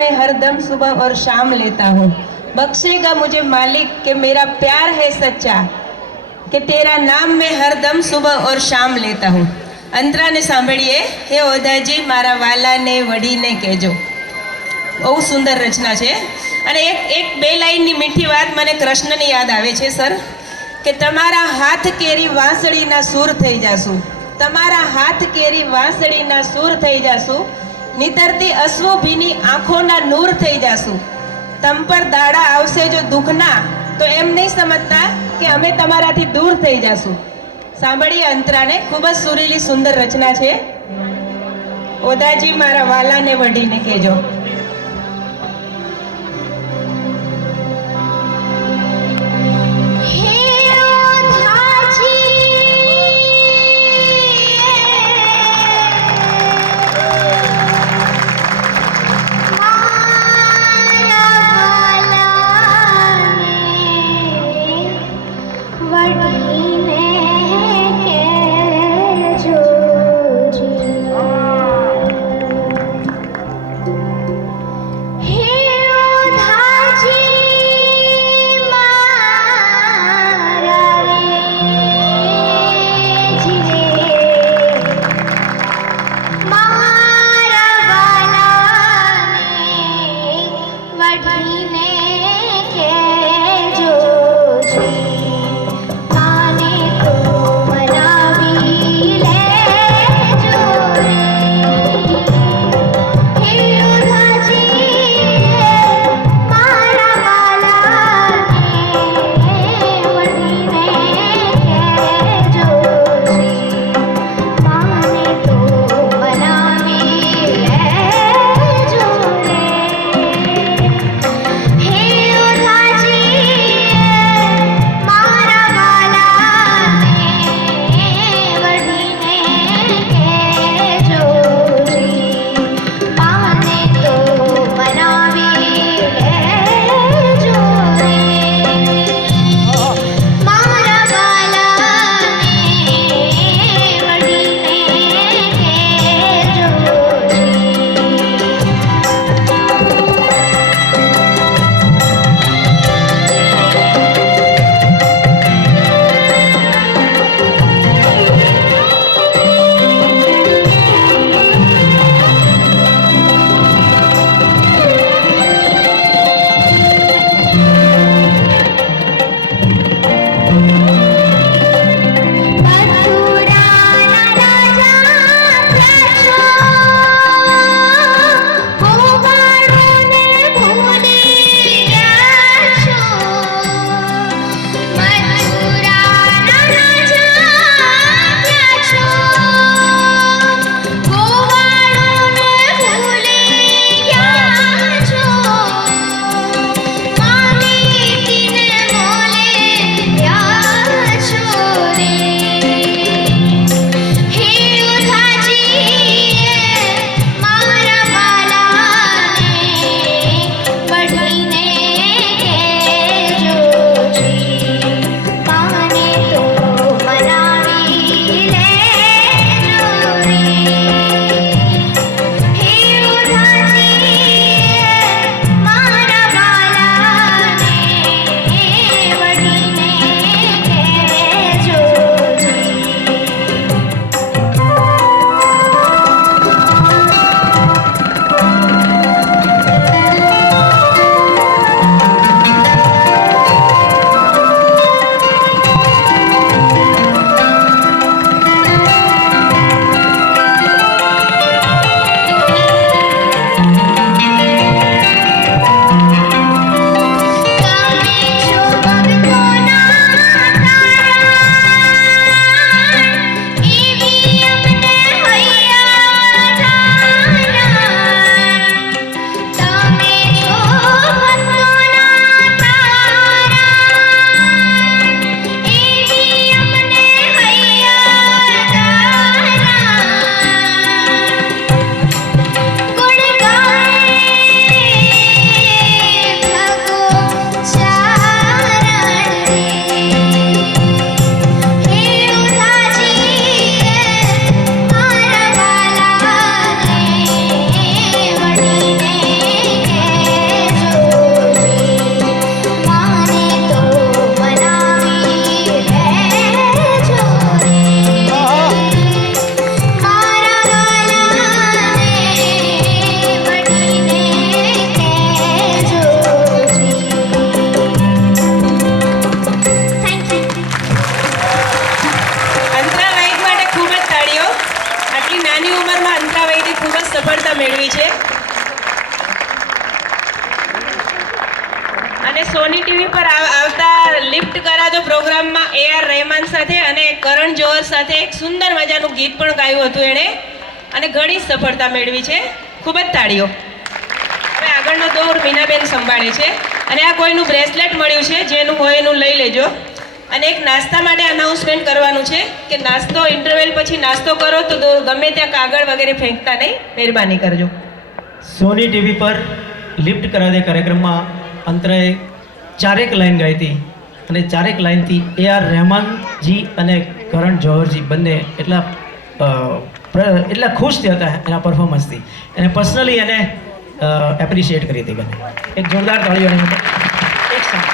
मैं हरदम सुबह और शाम लेता हूँ। बख्शेगा मुझे मालिक कि मेरा प्यार है सच्चा, कि तेरा नाम मैं हरदम सुबह और शाम लेता हूँ। અંતરાને સાંભળીએ. હે ઓદાજી મારા વાલાને વડીને કહેજો. બહુ સુંદર રચના છે. અને એક બે લાઈનની મીઠી વાત મને કૃષ્ણની યાદ આવે છે સર, કે તમારા હાથ કેરી વાંસળીના સૂર થઈ જાશું, તમારા હાથ કેરી વાંસળીના સૂર થઈ જાશું, નિતરતી અશ્વો ભીની આંખોના નૂર થઈ જાશું. તમ પર દાડા આવશે જો દુઃખના, તો એમ નહીં સમજતા કે અમે તમારાથી દૂર થઈ જાશું. સાંભળીએ અંતરાને. ખૂબ જ સુરીલી સુંદર રચના છે. ઓદાજી મારા વાલાને વડીને કહેજો. હવે સોની ટીવી પર આવતા લિફ્ટ કરાતો પ્રોગ્રામમાં AR રહેમાન સાથે અને કરણ જોહર સાથે એક સુંદર મજાનું ગીત પણ ગાયું હતું એણે અને ઘણી સફળતા મેળવી છે. ખૂબ જ તાળીઓ. હવે આગળનો દોર મીનાબેન સંભાળે છે અને આ કોઈનું બ્રેસલેટ મળ્યું છે, જેનું હોય એનું લઈ લેજો. અને એક નાસ્તા માટે અનાઉન્સમેન્ટ કરવાનું છે કે નાસ્તો ઇન્ટરવેલ પછી નાસ્તો કરો તો ગમે ત્યાં કાગળ વગેરે ફેંકતા નહીં, મહેરબાની કરજો. સોની ટીવી પર લિફ્ટ કરાવે કાર્યક્રમમાં અંતરાએ ચારેક લાઈન ગાઈ હતી અને ચારેક લાઈનથી AR રહેમાનજી અને કરણ જોહરજી બંને એટલા ખુશ થયા હતા એના પરફોર્મન્સથી. એને પર્સનલી એને એપ્રિશિએટ કરી હતી. એક જોરદાર તાળીઓ એક સાથે.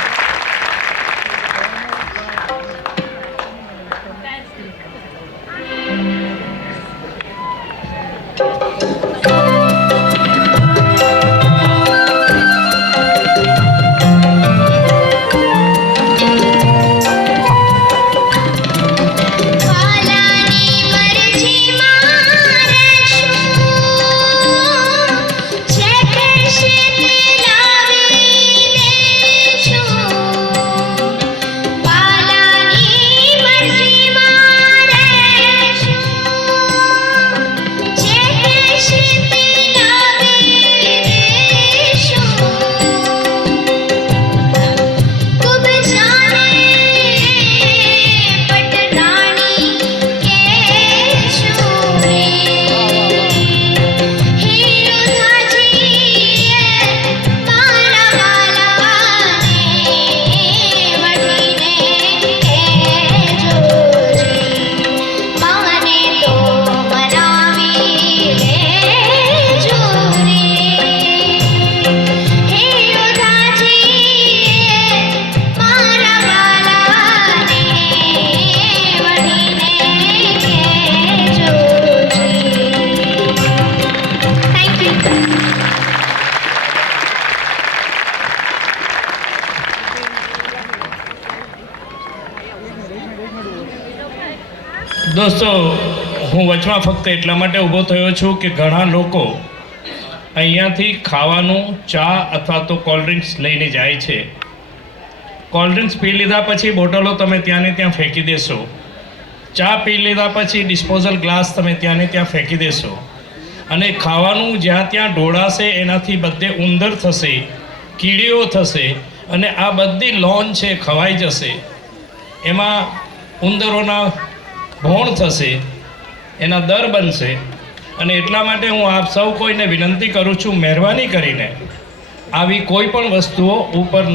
દોસ્તો, હું વચમાં ફક્ત એટલા માટે ઊભો થયો છું કે ઘણા લોકો અહીંયાથી ખાવાનું, ચા અથવા તો કોલ્ડ ડ્રિંક્સ લઈને જાય છે. કોલ્ડ ડ્રિંક્સ પી લીધા પછી બોટલો તમે ત્યાં ને ત્યાં ફેંકી દેશો. ચા પી લીધા પછી ડિસ્પોઝલ ગ્લાસ તમે ત્યાં ને ત્યાં ફેંકી દેશો. અને ખાવાનું જ્યાં ત્યાં ઢોળાશે એનાથી બધે ઉંદર થશે, કીડીઓ થશે અને આ બધી લોન છે ખવાઈ જશે. એમાં ઉંદરોના ભોણ થશે, એના દર બનશે. અને એટલા માટે હું આપ સૌ કોઈને વિનંતી કરું છું, મહેરબાની કરીને આવી કોઈ પણ વસ્તુઓ ઉપર ન